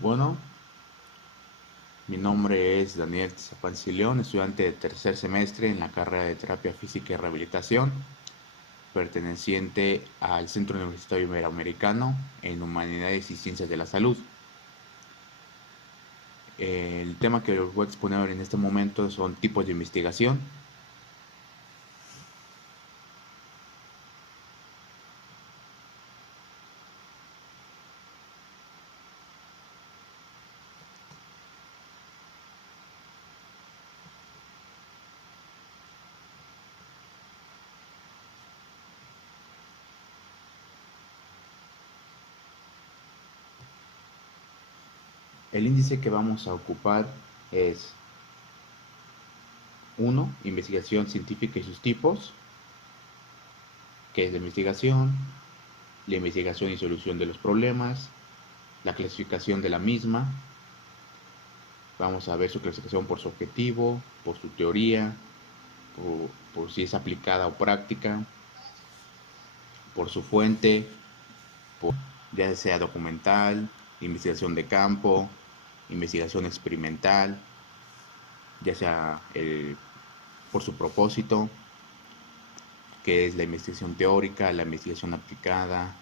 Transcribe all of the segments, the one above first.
Bueno, mi nombre es Daniel Zapancilión, estudiante de tercer semestre en la carrera de Terapia Física y Rehabilitación, perteneciente al Centro Universitario Iberoamericano en Humanidades y Ciencias de la Salud. El tema que les voy a exponer en este momento son tipos de investigación. El índice que vamos a ocupar es 1. Investigación científica y sus tipos. ¿Qué es la investigación? La investigación y solución de los problemas, la clasificación de la misma. Vamos a ver su clasificación por su objetivo, por su teoría, por si es aplicada o práctica, por su fuente, por, ya sea documental, investigación de campo, investigación experimental, ya sea por su propósito, que es la investigación teórica, la investigación aplicada.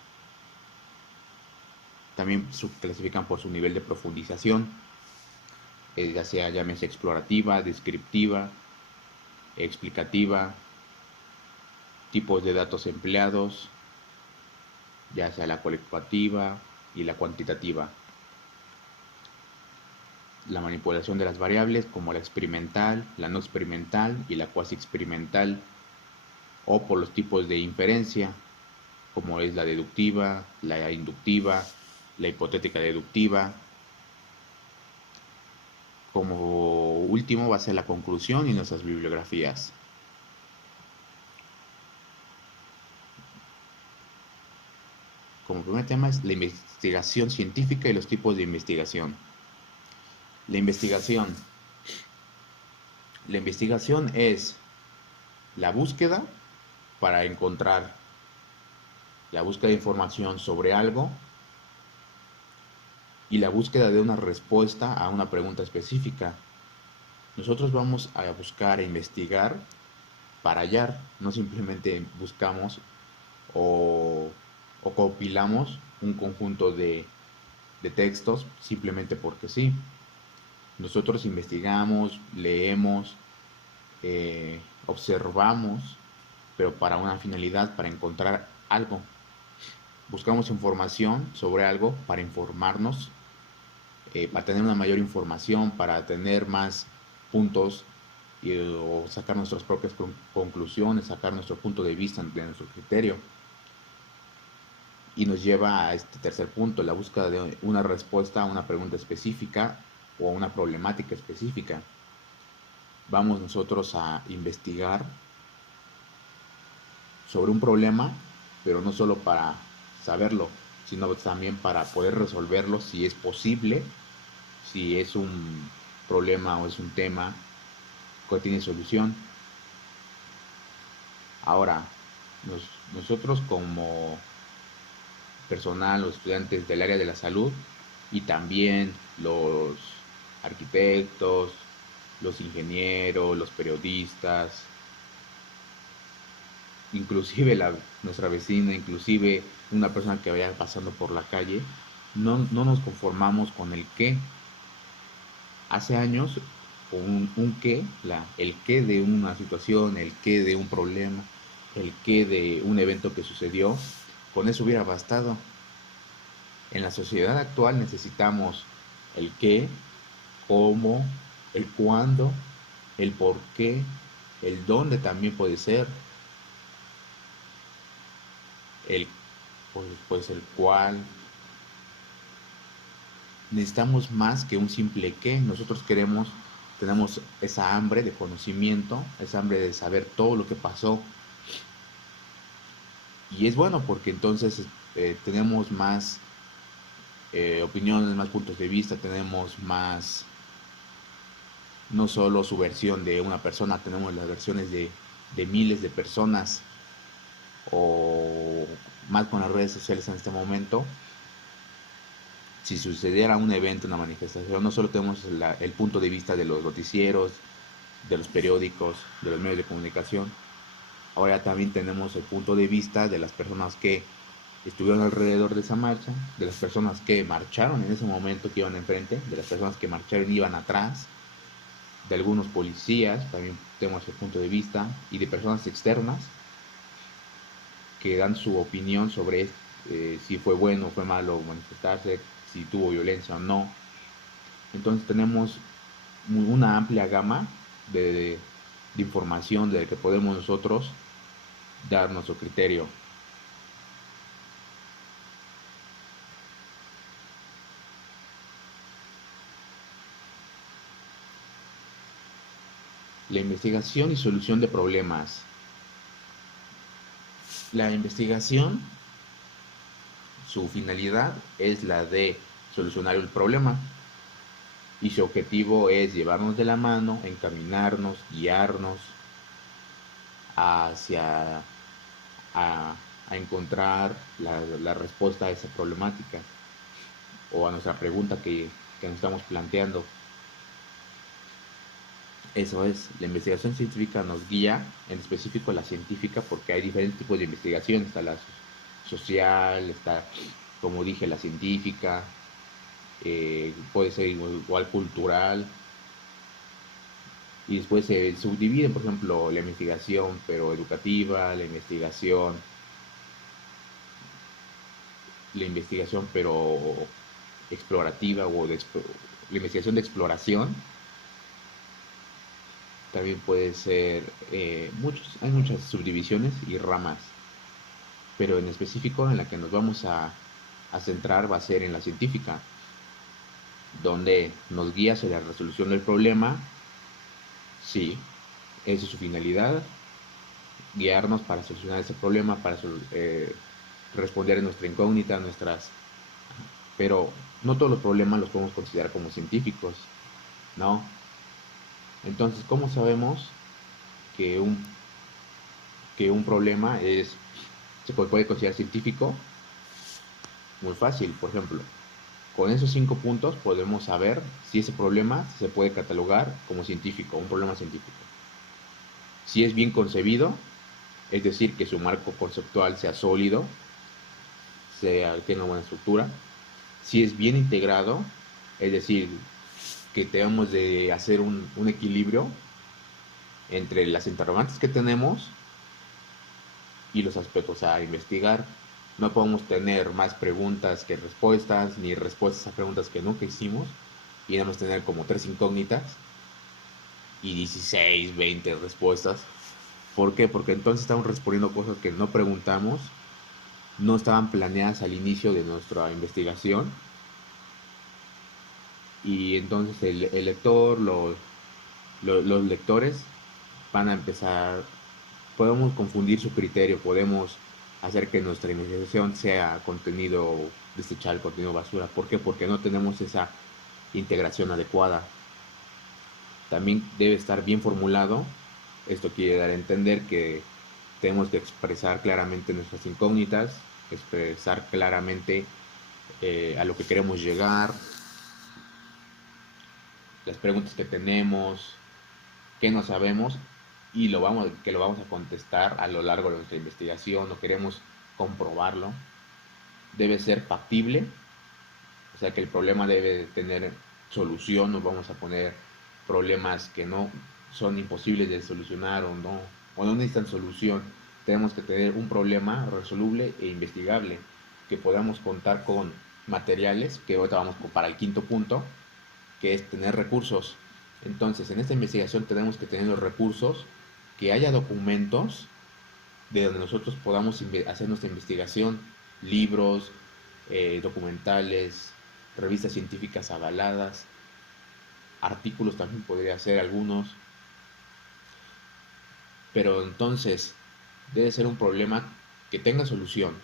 También clasifican por su nivel de profundización, ya sea llámese explorativa, descriptiva, explicativa, tipos de datos empleados, ya sea la cualitativa y la cuantitativa. La manipulación de las variables como la experimental, la no experimental y la cuasi experimental, o por los tipos de inferencia como es la deductiva, la inductiva, la hipotética deductiva. Como último va a ser la conclusión y nuestras bibliografías. Como primer tema es la investigación científica y los tipos de investigación. La investigación. La investigación es la búsqueda para encontrar, la búsqueda de información sobre algo y la búsqueda de una respuesta a una pregunta específica. Nosotros vamos a buscar e investigar para hallar, no simplemente buscamos o, o compilamos un conjunto de textos simplemente porque sí. Nosotros investigamos, leemos, observamos, pero para una finalidad, para encontrar algo. Buscamos información sobre algo para informarnos, para tener una mayor información, para tener más puntos o sacar nuestras propias conclusiones, sacar nuestro punto de vista de nuestro criterio. Y nos lleva a este tercer punto, la búsqueda de una respuesta a una pregunta específica o a una problemática específica. Vamos nosotros a investigar sobre un problema, pero no solo para saberlo, sino también para poder resolverlo si es posible, si es un problema o es un tema que tiene solución. Ahora, nosotros como personal o estudiantes del área de la salud y también los arquitectos, los ingenieros, los periodistas, inclusive nuestra vecina, inclusive una persona que vaya pasando por la calle, no nos conformamos con el qué. Hace años, un qué, el qué de una situación, el qué de un problema, el qué de un evento que sucedió, con eso hubiera bastado. En la sociedad actual necesitamos el qué, cómo, el cuándo, el por qué, el dónde también puede ser, el, pues el cuál. Necesitamos más que un simple qué. Nosotros tenemos esa hambre de conocimiento, esa hambre de saber todo lo que pasó. Y es bueno porque entonces tenemos más opiniones, más puntos de vista, tenemos más, no solo su versión de una persona, tenemos las versiones de miles de personas, o más con las redes sociales en este momento. si sucediera un evento, una manifestación, no solo tenemos el punto de vista de los noticieros, de los periódicos, de los medios de comunicación, ahora también tenemos el punto de vista de las personas que estuvieron alrededor de esa marcha, de las personas que marcharon en ese momento, que iban enfrente, de las personas que marcharon y iban atrás, de algunos policías, también tenemos el punto de vista, y de personas externas que dan su opinión sobre si fue bueno o fue malo manifestarse, si tuvo violencia o no. Entonces tenemos una amplia gama de información de que podemos nosotros dar nuestro criterio. La investigación y solución de problemas. La investigación, su finalidad es la de solucionar el problema y su objetivo es llevarnos de la mano, encaminarnos, guiarnos hacia a encontrar la respuesta a esa problemática o a nuestra pregunta que nos estamos planteando. Eso es, la investigación científica nos guía, en específico la científica, porque hay diferentes tipos de investigación. Está la social, está, como dije, la científica, puede ser igual cultural, y después se subdivide, por ejemplo, la investigación pero educativa, la investigación pero explorativa la investigación de exploración. También puede ser, hay muchas subdivisiones y ramas, pero en específico en la que nos vamos a centrar va a ser en la científica, donde nos guía hacia la resolución del problema. Sí, esa es su finalidad, guiarnos para solucionar ese problema, para responder a nuestra incógnita, pero no todos los problemas los podemos considerar como científicos, ¿no? Entonces, ¿cómo sabemos que un problema se puede considerar científico? Muy fácil, por ejemplo, con esos 5 puntos podemos saber si ese problema se puede catalogar como científico, un problema científico. Si es bien concebido, es decir, que su marco conceptual sea sólido, tenga buena estructura. Si es bien integrado, es decir, que debemos de hacer un equilibrio entre las interrogantes que tenemos y los aspectos a investigar. No podemos tener más preguntas que respuestas, ni respuestas a preguntas que nunca hicimos, y debemos tener como 3 incógnitas y 16, 20 respuestas. ¿Por qué? Porque entonces estamos respondiendo cosas que no preguntamos, no estaban planeadas al inicio de nuestra investigación, y entonces el lector, los lectores van a empezar, podemos confundir su criterio, podemos hacer que nuestra investigación sea contenido desechable, contenido basura. ¿Por qué? Porque no tenemos esa integración adecuada. También debe estar bien formulado. Esto quiere dar a entender que tenemos que expresar claramente nuestras incógnitas, expresar claramente a lo que queremos llegar, las preguntas que tenemos, qué no sabemos, y que lo vamos a contestar a lo largo de nuestra investigación, o queremos comprobarlo. Debe ser factible, o sea que el problema debe tener solución. No vamos a poner problemas que no son imposibles de solucionar o no necesitan solución. Tenemos que tener un problema resoluble e investigable, que podamos contar con materiales, que ahorita vamos para el quinto punto, que es tener recursos. Entonces, en esta investigación tenemos que tener los recursos, que haya documentos de donde nosotros podamos hacer nuestra investigación, libros, documentales, revistas científicas avaladas, artículos también podría ser algunos. Pero entonces debe ser un problema que tenga solución,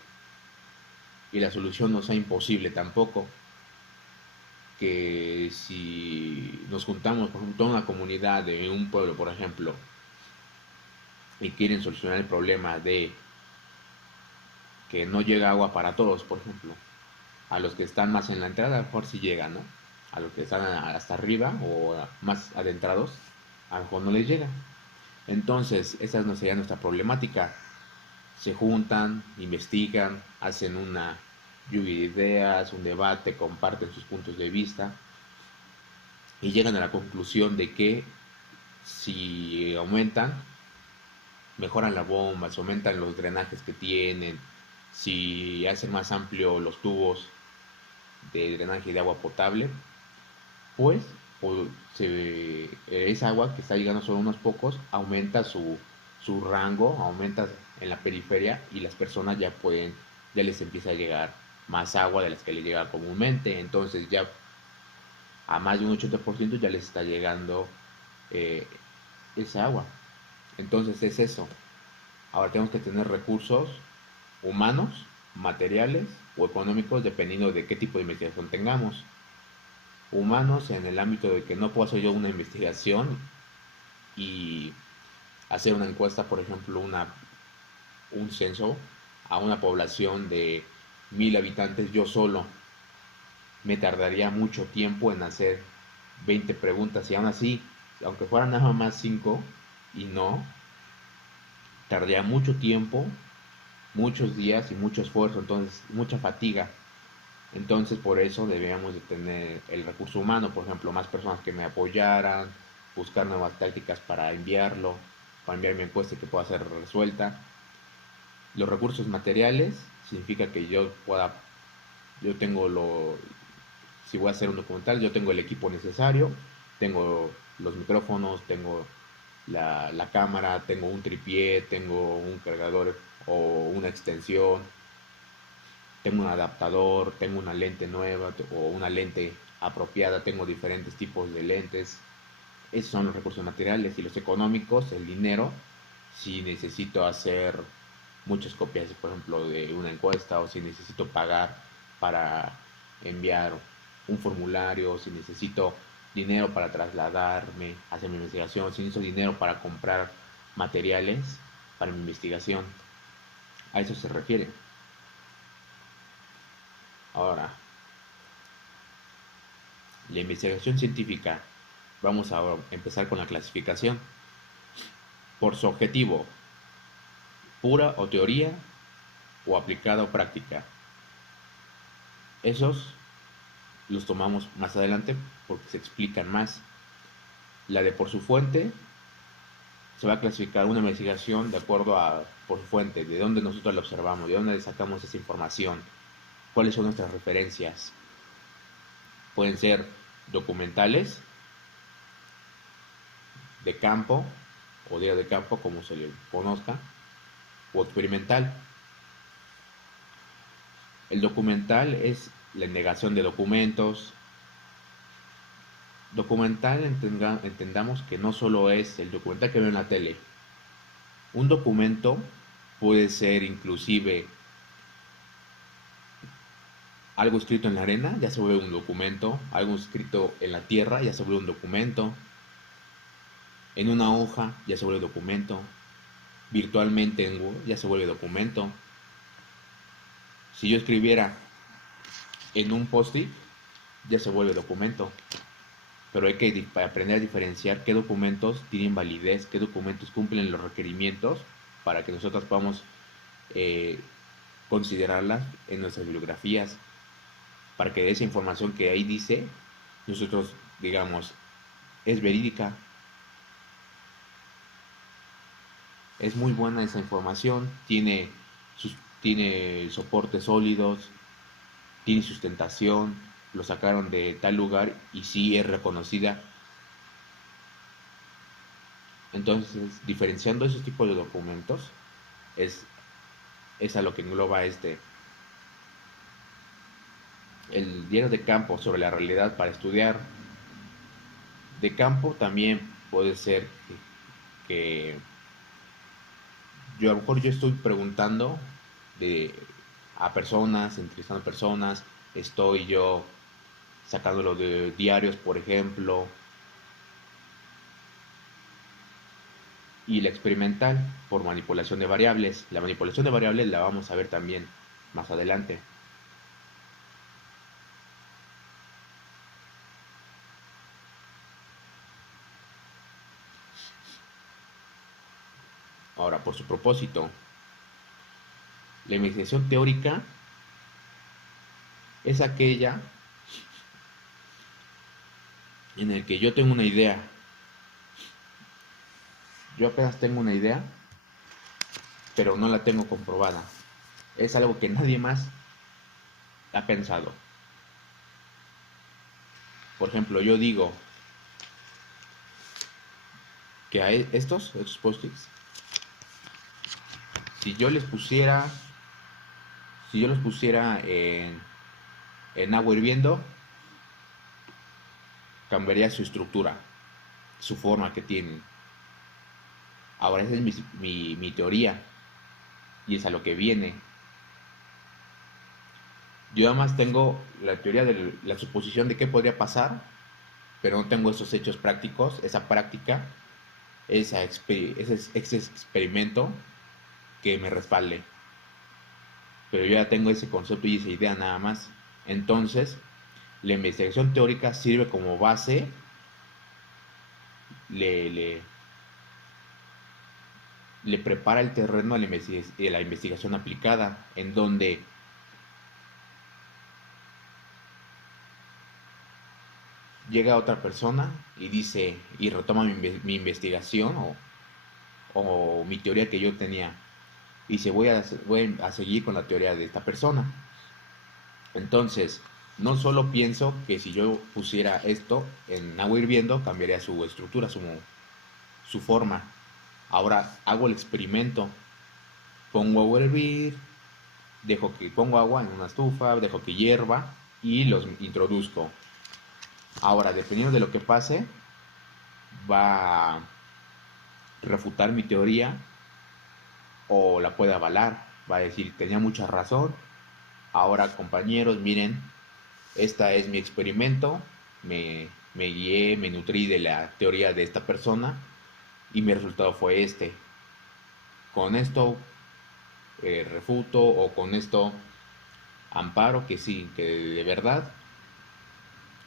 y la solución no sea imposible tampoco. Que si nos juntamos, por ejemplo, toda una comunidad de un pueblo, por ejemplo, y quieren solucionar el problema de que no llega agua para todos, por ejemplo, A los que están más en la entrada, a lo mejor sí llegan, ¿no? A los que están hasta arriba o más adentrados, a lo mejor no les llega. Entonces, esa no sería nuestra problemática. Se juntan, investigan, hacen una lluvia de ideas, un debate, comparten sus puntos de vista y llegan a la conclusión de que si aumentan, mejoran la bomba, se aumentan los drenajes que tienen, si hacen más amplio los tubos de drenaje de agua potable, pues esa agua que está llegando solo unos pocos aumenta su rango, aumenta en la periferia y las personas ya les empieza a llegar más agua de las que les llega comúnmente, entonces ya a más de un 80% ya les está llegando eh, esa agua. Entonces es eso. Ahora tenemos que tener recursos humanos, materiales o económicos dependiendo de qué tipo de investigación tengamos. Humanos en el ámbito de que no puedo hacer yo una investigación y hacer una encuesta, por ejemplo, un censo a una población de 1000 habitantes yo solo. Me tardaría mucho tiempo en hacer 20 preguntas y aún así, aunque fueran nada más 5 y no, tardaría mucho tiempo, muchos días y mucho esfuerzo, entonces mucha fatiga. Entonces por eso debíamos de tener el recurso humano, por ejemplo, más personas que me apoyaran, buscar nuevas tácticas para enviar mi encuesta y que pueda ser resuelta. Los recursos materiales significa que yo tengo si voy a hacer un documental, yo tengo el equipo necesario, tengo los micrófonos, tengo la cámara, tengo un tripié, tengo un cargador o una extensión, tengo un adaptador, tengo una lente nueva o una lente apropiada, tengo diferentes tipos de lentes. Esos son los recursos materiales y los económicos, el dinero, si necesito hacer muchas copias, por ejemplo, de una encuesta o si necesito pagar para enviar un formulario, si necesito dinero para trasladarme, hacer mi investigación, si necesito dinero para comprar materiales para mi investigación. A eso se refiere. Ahora, la investigación científica. Vamos a empezar con la clasificación. Por su objetivo, pura o teoría o aplicada o práctica. Esos los tomamos más adelante porque se explican más. La de por su fuente se va a clasificar una investigación de acuerdo a por su fuente, de dónde nosotros la observamos, de dónde sacamos esa información, cuáles son nuestras referencias. Pueden ser documentales, de campo o día de campo, como se le conozca, o experimental. El documental es la negación de documentos. Documental entendamos que no solo es el documental que veo en la tele. Un documento puede ser inclusive algo escrito en la arena, ya se vuelve un documento, algo escrito en la tierra, ya se vuelve un documento, en una hoja, ya se vuelve documento, virtualmente en Word, ya se vuelve documento. Si yo escribiera en un post-it, ya se vuelve documento. Pero hay que aprender a diferenciar qué documentos tienen validez, qué documentos cumplen los requerimientos para que nosotros podamos eh, considerarlas en nuestras bibliografías, para que esa información que ahí dice, nosotros digamos, es verídica, es muy buena esa información, tiene soportes sólidos, tiene sustentación, lo sacaron de tal lugar y sí es reconocida. Entonces, diferenciando esos tipos de documentos es, es a lo que engloba el diario de campo sobre la realidad para estudiar. De campo también puede ser que yo a lo mejor yo estoy preguntando de, a personas, entrevistando a personas, estoy yo sacándolo de diarios, por ejemplo, y la experimental por manipulación de variables. La manipulación de variables la vamos a ver también más adelante. Ahora, por su propósito, la investigación teórica es aquella en el que yo tengo una idea. Yo apenas tengo una idea, pero no la tengo comprobada. Es algo que nadie más ha pensado. Por ejemplo, yo digo que a estos post-its, si yo les pusiera, si yo los pusiera en agua hirviendo, cambiaría su estructura, su forma que tienen. Ahora esa es mi teoría y es a lo que viene. Yo además tengo la teoría de la suposición de qué podría pasar, pero no tengo esos hechos prácticos, esa práctica, ese experimento que me respalde. Pero yo ya tengo ese concepto y esa idea nada más. Entonces, la investigación teórica sirve como base, le, le, le prepara el terreno a la investigación aplicada, en donde llega otra persona y dice, y retoma mi investigación o mi teoría que yo tenía, y dice, voy a seguir con la teoría de esta persona. Entonces, no solo pienso que si yo pusiera esto en agua hirviendo, cambiaría su estructura, su forma. Ahora hago el experimento. Pongo agua a hervir, pongo agua en una estufa, dejo que hierva y los introduzco. Ahora, dependiendo de lo que pase, va a refutar mi teoría o la puede avalar. Va a decir, tenía mucha razón. Ahora, compañeros, miren, este es mi experimento. Me guié, me nutrí de la teoría de esta persona y mi resultado fue este. Con esto refuto o con esto amparo que sí, que de verdad,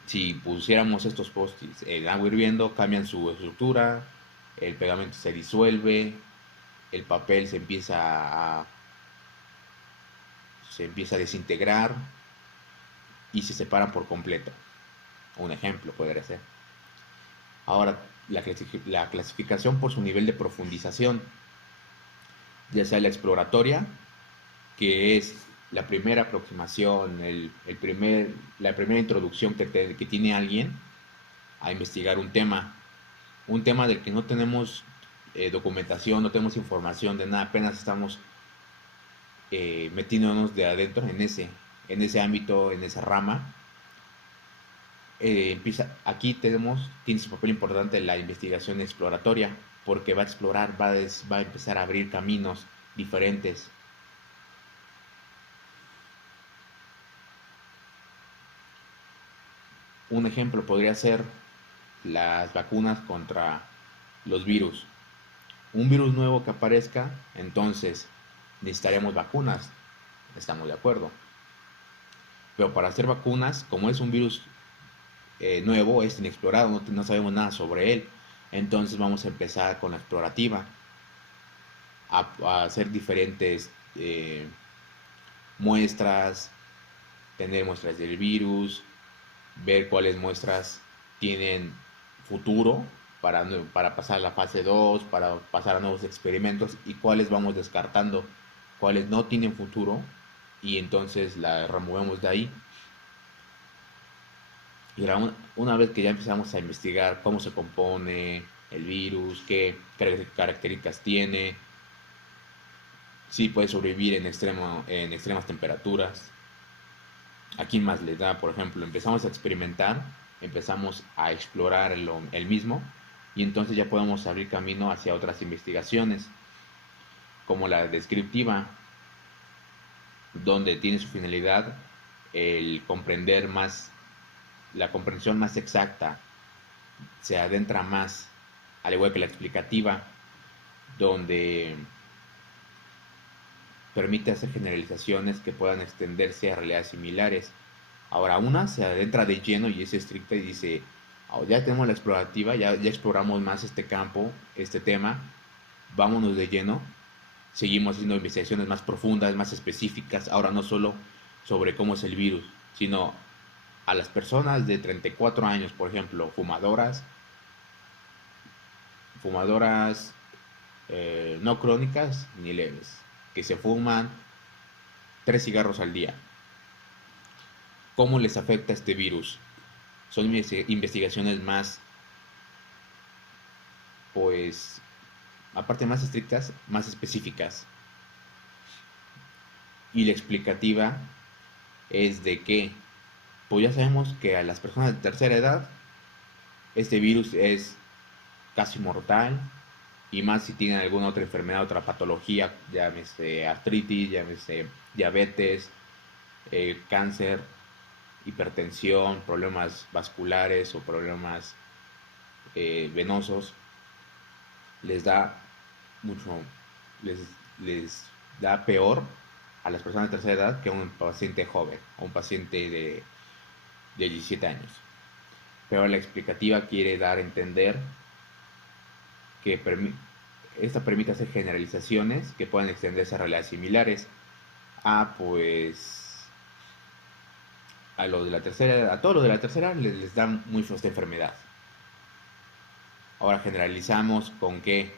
si pusiéramos estos post-its en agua hirviendo, cambian su estructura, el pegamento se disuelve, el papel se empieza a desintegrar y se separan por completo. Un ejemplo podría ser. Ahora, la clasificación por su nivel de profundización, ya sea la exploratoria, que es la primera aproximación, la primera introducción que tiene alguien a investigar un tema del que no tenemos documentación, no tenemos información de nada, apenas estamos metiéndonos de adentro en ese ámbito, en esa rama. Aquí tiene su papel importante la investigación exploratoria, porque va a explorar, va a empezar a abrir caminos diferentes. Un ejemplo podría ser las vacunas contra los virus. Un virus nuevo que aparezca, entonces necesitaremos vacunas, estamos de acuerdo. Pero para hacer vacunas, como es un virus nuevo, es inexplorado, no sabemos nada sobre él, entonces vamos a empezar con la explorativa, a hacer diferentes muestras, tener muestras del virus, ver cuáles muestras tienen futuro para pasar a la fase 2, para pasar a nuevos experimentos y cuáles vamos descartando, cuáles no tienen futuro y entonces las removemos de ahí. Y una vez que ya empezamos a investigar cómo se compone el virus, qué características tiene, si puede sobrevivir en extremas temperaturas, a quién más le da, por ejemplo, empezamos a experimentar, empezamos a explorar el mismo y entonces ya podemos abrir camino hacia otras investigaciones, como la descriptiva, donde tiene su finalidad el comprender más, la comprensión más exacta, se adentra más, al igual que la explicativa, donde permite hacer generalizaciones que puedan extenderse a realidades similares. Ahora una se adentra de lleno y es estricta y dice, oh, ya tenemos la explorativa, ya exploramos más este campo, este tema, vámonos de lleno. Seguimos haciendo investigaciones más profundas, más específicas, ahora no solo sobre cómo es el virus, sino a las personas de 34 años, por ejemplo, fumadoras no crónicas ni leves, que se fuman 3 cigarros al día. ¿Cómo les afecta este virus? Son investigaciones más, pues, aparte más estrictas, más específicas. Y la explicativa es de que, pues ya sabemos que a las personas de tercera edad, este virus es casi mortal, y más si tienen alguna otra enfermedad, otra patología, llámese artritis, llámese diabetes, cáncer, hipertensión, problemas vasculares o problemas venosos, les da mucho, les, les da peor a las personas de tercera edad que a un paciente joven o un paciente de 17 años. Pero la explicativa quiere dar a entender que esta permite hacer generalizaciones que puedan extenderse a realidades similares a, pues, a lo de la tercera edad. A todos los de la tercera les da mucho esta enfermedad. Ahora generalizamos con que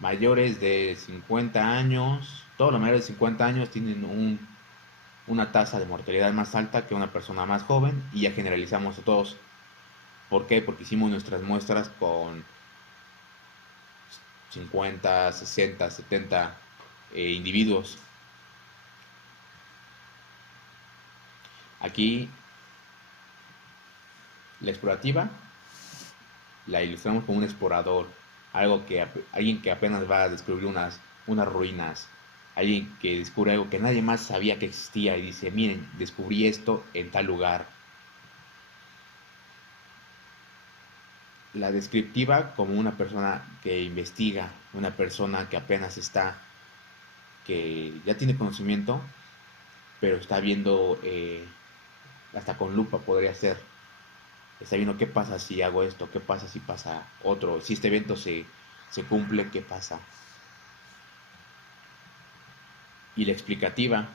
mayores de 50 años, todos los mayores de 50 años tienen una tasa de mortalidad más alta que una persona más joven, y ya generalizamos a todos. ¿Por qué? Porque hicimos nuestras muestras con 50, 60, 70 individuos. Aquí la explorativa la ilustramos como un explorador, alguien que apenas va a descubrir unas ruinas, alguien que descubre algo que nadie más sabía que existía y dice, miren, descubrí esto en tal lugar. La descriptiva como una persona que investiga, una persona que apenas que ya tiene conocimiento, pero está viendo, hasta con lupa podría ser, está viendo qué pasa si hago esto, qué pasa si pasa otro, si este evento se cumple, qué pasa. Y la explicativa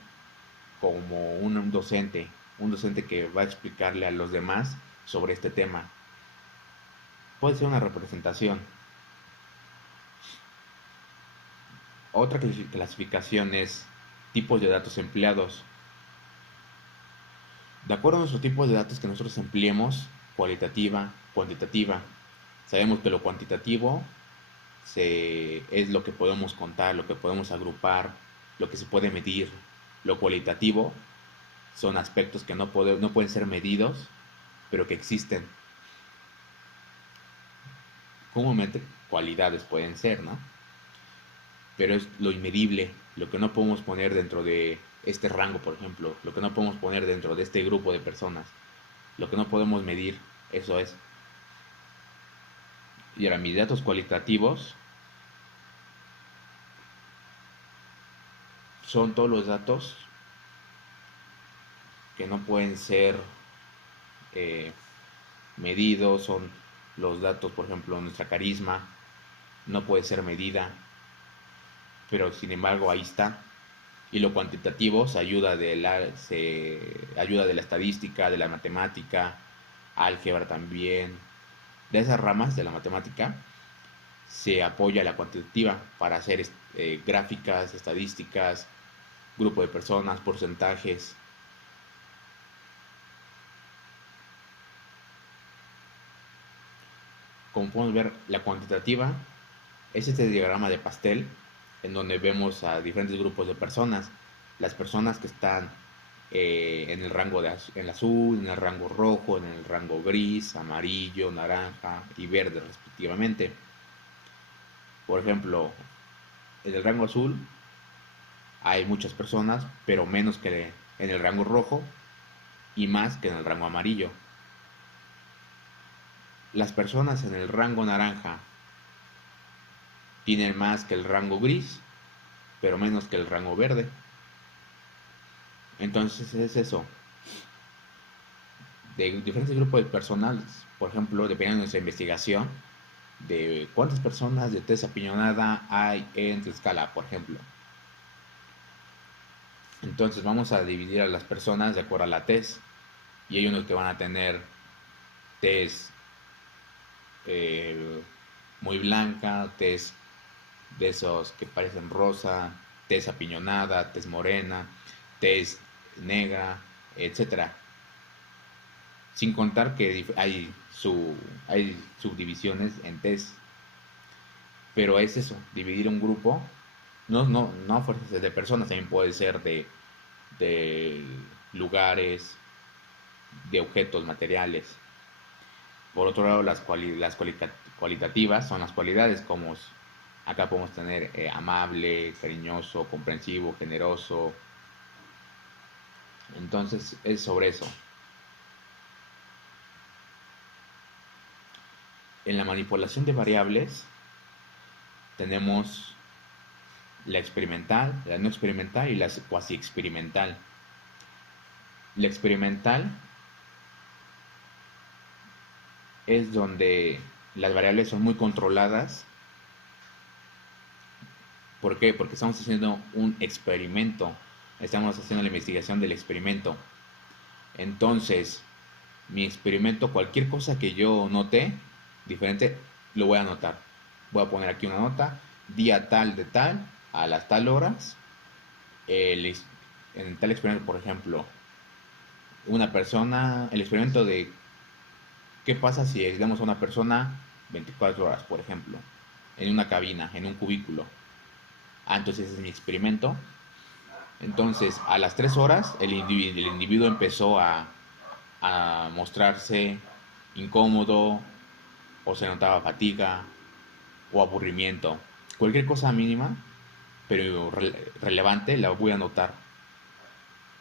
como un docente que va a explicarle a los demás sobre este tema. Puede ser una representación. Otra clasificación es tipos de datos empleados. De acuerdo a nuestros tipos de datos que nosotros empleemos, cualitativa, cuantitativa. Sabemos que lo cuantitativo es lo que podemos contar, lo que podemos agrupar, lo que se puede medir. Lo cualitativo son aspectos que no pueden ser medidos, pero que existen. Comúnmente cualidades pueden ser, ¿no? Pero es lo inmedible, lo que no podemos poner dentro de este rango, por ejemplo, lo que no podemos poner dentro de este grupo de personas, lo que no podemos medir, eso es. Y ahora mis datos cualitativos son todos los datos que no pueden ser eh, medidos, son los datos, por ejemplo, nuestra carisma no puede ser medida, pero sin embargo ahí está. Y lo cuantitativo ayuda de la estadística, de la matemática, álgebra también. De esas ramas de la matemática se apoya la cuantitativa para hacer gráficas, estadísticas, grupo de personas, porcentajes. Como podemos ver, la cuantitativa es este diagrama de pastel en donde vemos a diferentes grupos de personas. Las personas que están en el rango en azul, en el rango rojo, en el rango gris, amarillo, naranja y verde respectivamente. Por ejemplo, en el rango azul hay muchas personas, pero menos que en el rango rojo y más que en el rango amarillo. Las personas en el rango naranja tienen más que el rango gris, pero menos que el rango verde. Entonces es eso. De diferentes grupos de personas, por ejemplo, dependiendo de nuestra investigación, de cuántas personas de tez apiñonada hay en Tlaxcala, por ejemplo. Entonces vamos a dividir a las personas de acuerdo a la tez. Y hay unos que van a tener tez muy blanca, tez de esos que parecen rosa, tez apiñonada, tez morena, tez negra, etcétera. Sin contar que hay subdivisiones en tez. Pero es eso, dividir un grupo, no a fuerzas de personas, también puede ser de lugares, de objetos materiales. Por otro lado, cualitativas son las cualidades, como acá podemos tener amable, cariñoso, comprensivo, generoso. Entonces es sobre eso. En la manipulación de variables tenemos la experimental, la no experimental y la cuasi experimental. La experimental es donde las variables son muy controladas. ¿Por qué? Porque estamos haciendo un experimento. Estamos haciendo la investigación del experimento. Entonces, mi experimento, cualquier cosa que yo note diferente, lo voy a anotar. Voy a poner aquí una nota, día tal de tal, a las tal horas. En tal experimento, por ejemplo, el experimento de qué pasa si aislamos a una persona 24 horas, por ejemplo, en una cabina, en un cubículo. Entonces ese es mi experimento. Entonces, a las 3 horas, el individuo empezó a mostrarse incómodo, o se notaba fatiga, o aburrimiento. Cualquier cosa mínima, pero relevante, la voy a notar.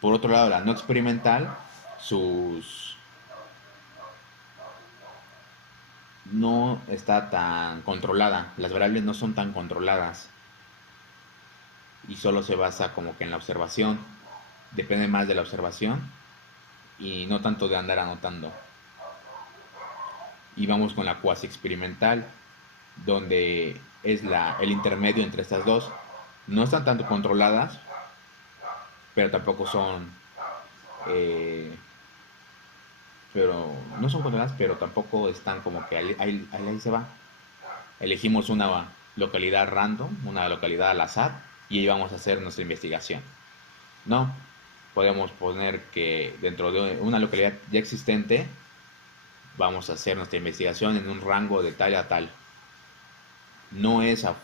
Por otro lado, la no experimental, sus no está tan controlada. Las variables no son tan controladas. Y solo se basa como que en la observación. Depende más de la observación y no tanto de andar anotando. Y vamos con la cuasi experimental, donde es el intermedio entre estas dos. No están tanto controladas, pero tampoco son pero no son controladas, pero tampoco están como que ahí se va. Elegimos una localidad random, una localidad al azar, y ahí vamos a hacer nuestra investigación. No, podemos poner que dentro de una localidad ya existente vamos a hacer nuestra investigación en un rango de tal a tal. No es a,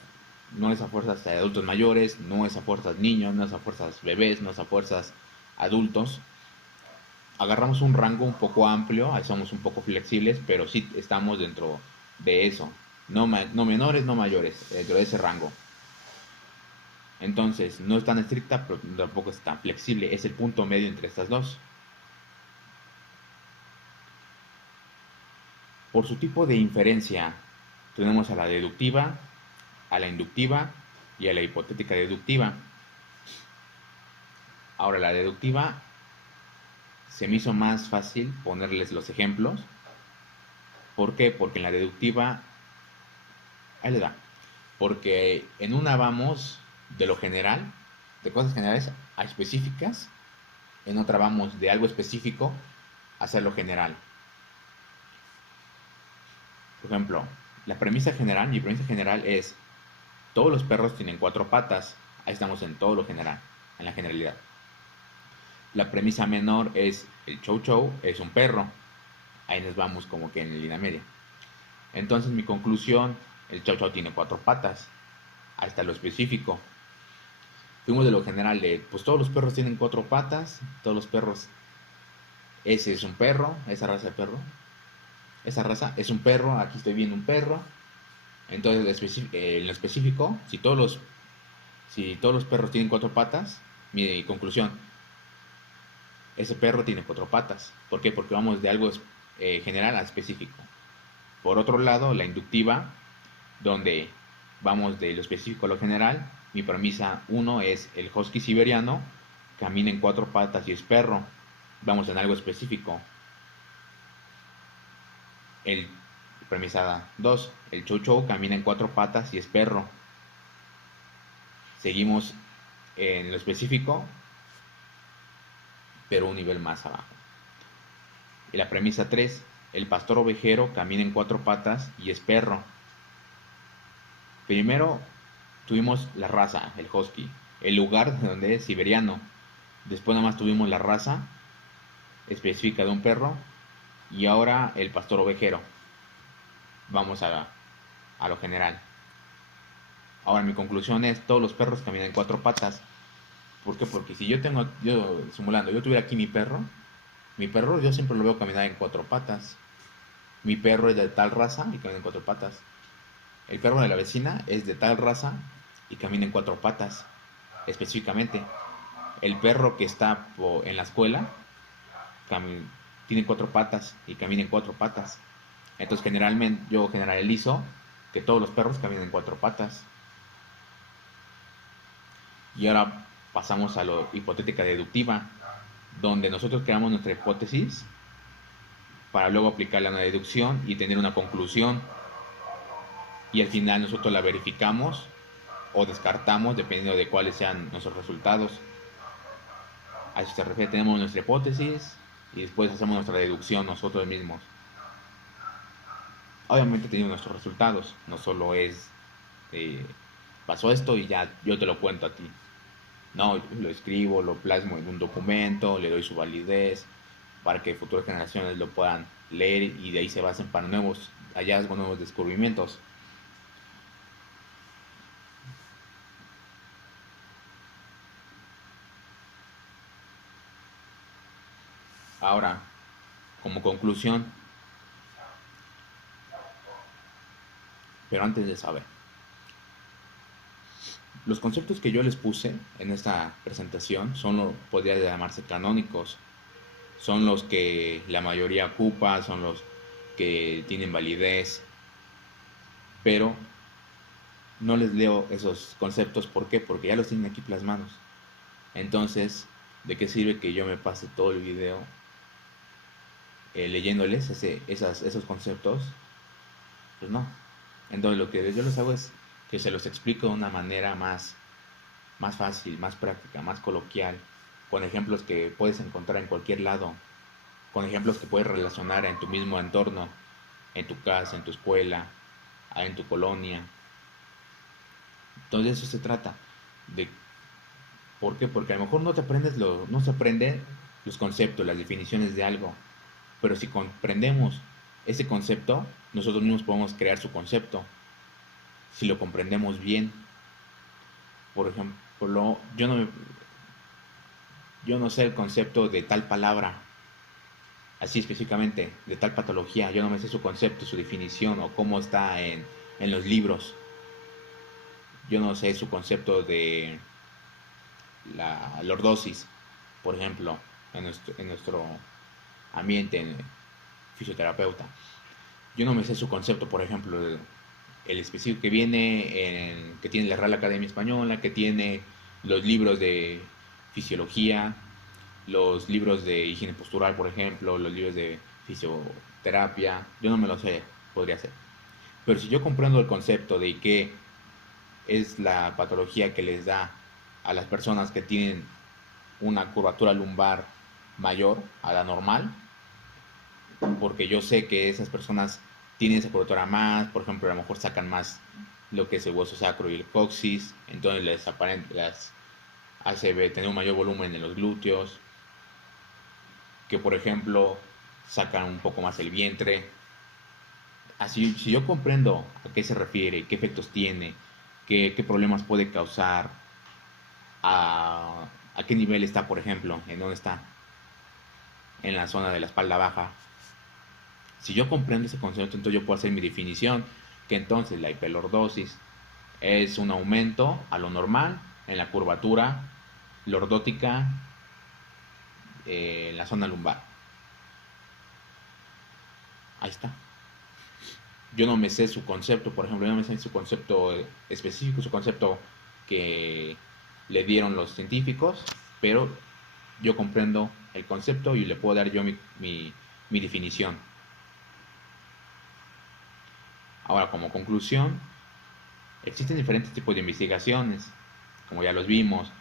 no es a fuerzas de adultos mayores, no es a fuerzas niños, no es a fuerzas bebés, no es a fuerzas adultos. Agarramos un rango un poco amplio, ahí somos un poco flexibles, pero sí estamos dentro de eso. No menores, no mayores, dentro de ese rango. Entonces, no es tan estricta, pero tampoco es tan flexible. Es el punto medio entre estas dos. Por su tipo de inferencia, tenemos a la deductiva, a la inductiva y a la hipotética deductiva. Ahora, la deductiva se me hizo más fácil ponerles los ejemplos. ¿Por qué? Porque en la deductiva, ahí le da. Porque en una vamos de lo general, de cosas generales a específicas. En otra vamos de algo específico a hacer lo general. Por ejemplo, mi premisa general es, todos los perros tienen 4 patas. Ahí estamos en todo lo general, en la generalidad. La premisa menor es, el chow chow es un perro. Ahí nos vamos como que en línea media. Entonces mi conclusión, el chow chow tiene 4 patas. Ahí está lo específico. Fuimos de lo general de, pues todos los perros tienen 4 patas, todos los perros, ese es un perro, esa raza de perro, esa raza es un perro, aquí estoy viendo un perro. Entonces, en lo específico, si todos los perros tienen 4 patas, mi conclusión, ese perro tiene 4 patas. ¿Por qué? Porque vamos de algo general a específico. Por otro lado, la inductiva, donde vamos de lo específico a lo general. Mi premisa 1 es, el husky siberiano camina en 4 patas y es perro. Vamos en algo específico. El Premisa 2. El chow chow camina en 4 patas y es perro. Seguimos en lo específico, pero un nivel más abajo. Y la premisa 3. El pastor ovejero camina en 4 patas y es perro. Primero tuvimos la raza, el husky, el lugar de donde es siberiano. Después nada más tuvimos la raza específica de un perro y ahora el pastor ovejero. Vamos a lo general. Ahora mi conclusión es, todos los perros caminan en 4 patas. ¿Por qué? Porque si yo simulando, yo tuviera aquí mi perro yo siempre lo veo caminar en 4 patas. Mi perro es de tal raza y camina en 4 patas. El perro de la vecina es de tal raza y camina en 4 patas. Específicamente, el perro que está en la escuela tiene 4 patas y camina en 4 patas. Entonces generalmente yo generalizo que todos los perros caminan en 4 patas. Y ahora pasamos a lo hipotética deductiva, donde nosotros creamos nuestra hipótesis para luego aplicarla a una deducción y tener una conclusión. Y al final nosotros la verificamos o descartamos dependiendo de cuáles sean nuestros resultados. A eso se refiere, tenemos nuestra hipótesis y después hacemos nuestra deducción nosotros mismos. Obviamente tenemos nuestros resultados, no solo es pasó esto y ya yo te lo cuento a ti. No, lo escribo, lo plasmo en un documento, le doy su validez para que futuras generaciones lo puedan leer y de ahí se basen para nuevos hallazgos, nuevos descubrimientos. Ahora, como conclusión, pero antes de saber, los conceptos que yo les puse en esta presentación podría llamarse canónicos, son los que la mayoría ocupa, son los que tienen validez, pero no les leo esos conceptos. ¿Por qué? Porque ya los tienen aquí plasmados. Entonces, ¿de qué sirve que yo me pase todo el video leyéndoles esos conceptos? Pues no. Entonces lo que yo les hago es que se los explico de una manera más fácil, más práctica, más coloquial, con ejemplos que puedes encontrar en cualquier lado, con ejemplos que puedes relacionar en tu mismo entorno, en tu casa, en tu escuela, en tu colonia. Entonces de eso se trata. ¿Por qué? Porque a lo mejor no se aprenden los conceptos, las definiciones de algo, pero si comprendemos ese concepto, nosotros mismos podemos crear su concepto, si lo comprendemos bien. Por ejemplo, yo no sé el concepto de tal palabra, así específicamente, de tal patología, yo no me sé su concepto, su definición o cómo está en los libros. Yo no sé su concepto de la lordosis, por ejemplo, en nuestro ambiente fisioterapeuta. Yo no me sé su concepto, por ejemplo, el específico que viene, que tiene la Real Academia Española, que tiene los libros de fisiología, los libros de higiene postural, por ejemplo, los libros de fisioterapia. Yo no me lo sé, podría ser. Pero si yo comprendo el concepto de qué es la patología que les da a las personas que tienen una curvatura lumbar mayor a la normal, porque yo sé que esas personas tienen esa curvatura más, por ejemplo, a lo mejor sacan más lo que es el hueso sacro y el coxis, entonces les hace tener un mayor volumen en los glúteos, que por ejemplo sacan un poco más el vientre. Así, si yo comprendo a qué se refiere, qué efectos tiene, qué problemas puede causar, a qué nivel está, por ejemplo, en dónde está, en la zona de la espalda baja. Si yo comprendo ese concepto, entonces yo puedo hacer mi definición, que entonces la hiperlordosis es un aumento a lo normal en la curvatura lordótica en la zona lumbar. Ahí está. Yo no me sé su concepto, por ejemplo, yo no me sé su concepto específico, su concepto que le dieron los científicos, pero yo comprendo el concepto y le puedo dar yo mi definición. Ahora, como conclusión, existen diferentes tipos de investigaciones, como ya los vimos.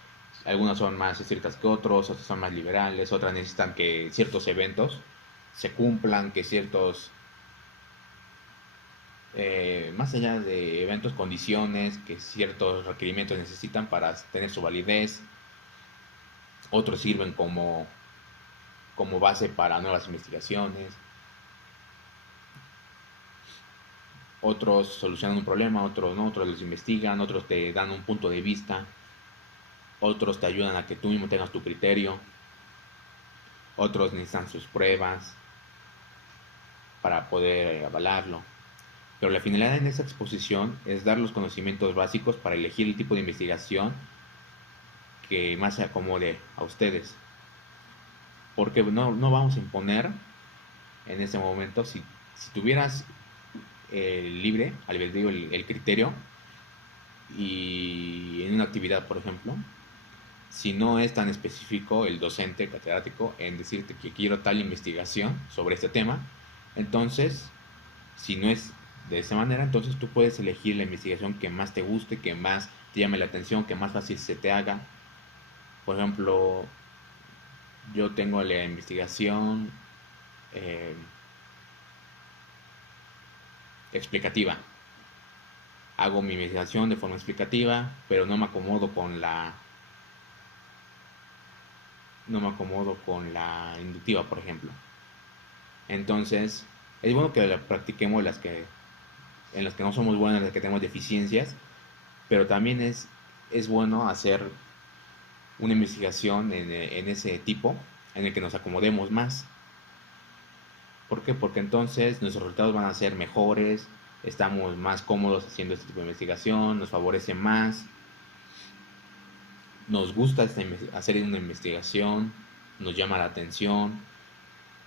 Algunas son más estrictas que otros son más liberales, otras necesitan que ciertos eventos se cumplan, que ciertos, más allá de eventos, condiciones, que ciertos requerimientos necesitan para tener su validez. Otros sirven como base para nuevas investigaciones. Otros solucionan un problema, otros no, otros los investigan, otros te dan un punto de vista, otros te ayudan a que tú mismo tengas tu criterio, otros necesitan sus pruebas para poder avalarlo. Pero la finalidad en esta exposición es dar los conocimientos básicos para elegir el tipo de investigación que más se acomode a ustedes. Porque no vamos a imponer en este momento, si tuvieras libre, albedrío, el criterio, y en una actividad, por ejemplo, si no es tan específico el docente, el catedrático, en decirte que quiero tal investigación sobre este tema, entonces, si no es de esa manera, entonces tú puedes elegir la investigación que más te guste, que más te llame la atención, que más fácil se te haga. Por ejemplo, yo tengo la investigación eh, explicativa. Hago mi investigación de forma explicativa, pero no me acomodo con la inductiva, por ejemplo. Entonces, es bueno que practiquemos en las que no somos buenos, en las que tenemos deficiencias, pero también es bueno hacer una investigación en ese tipo en el que nos acomodemos más. ¿Por qué? Porque entonces nuestros resultados van a ser mejores, estamos más cómodos haciendo este tipo de investigación, nos favorece más, nos gusta hacer una investigación, nos llama la atención,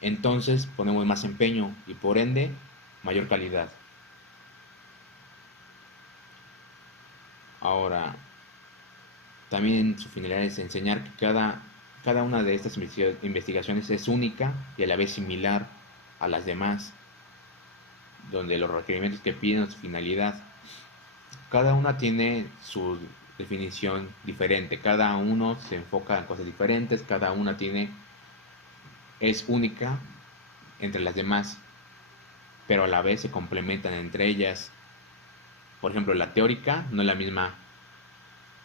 entonces ponemos más empeño y por ende mayor calidad. Ahora, también su finalidad es enseñar que cada una de estas investigaciones es única y a la vez similar a las demás, donde los requerimientos que piden su finalidad, cada una tiene su definición diferente, cada uno se enfoca en cosas diferentes, cada una es única entre las demás, pero a la vez se complementan entre ellas. Por ejemplo, la teórica no es la misma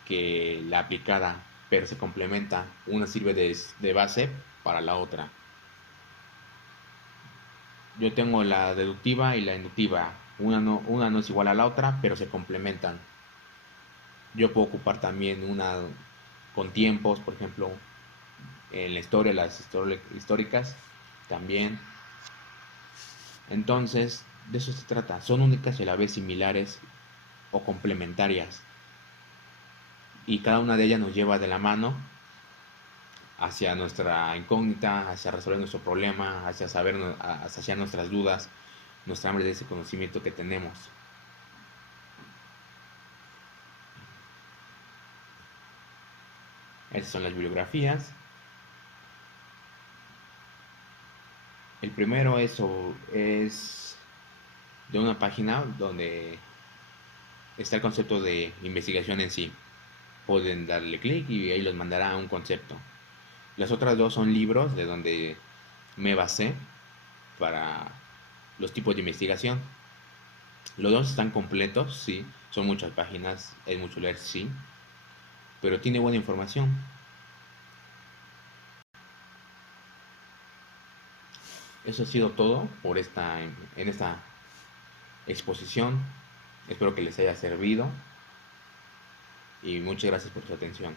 que la aplicada, pero se complementa. Una sirve de base para la otra. Yo tengo la deductiva y la inductiva. Una no es igual a la otra, pero se complementan. Yo puedo ocupar también una con tiempos, por ejemplo, en la historia, las históricas también. Entonces, de eso se trata. Son únicas y a la vez similares o complementarias. Y cada una de ellas nos lleva de la mano hacia nuestra incógnita, hacia resolver nuestro problema, hacia saciar nuestras dudas, nuestra hambre de ese conocimiento que tenemos. Estas son las bibliografías. El primero es de una página donde está el concepto de investigación en sí. Pueden darle clic y ahí los mandará a un concepto. Las otras dos son libros de donde me basé para los tipos de investigación. Los dos están completos, sí. Son muchas páginas, es mucho leer, sí. Pero tiene buena información. Eso ha sido todo por en esta exposición. Espero que les haya servido y muchas gracias por su atención.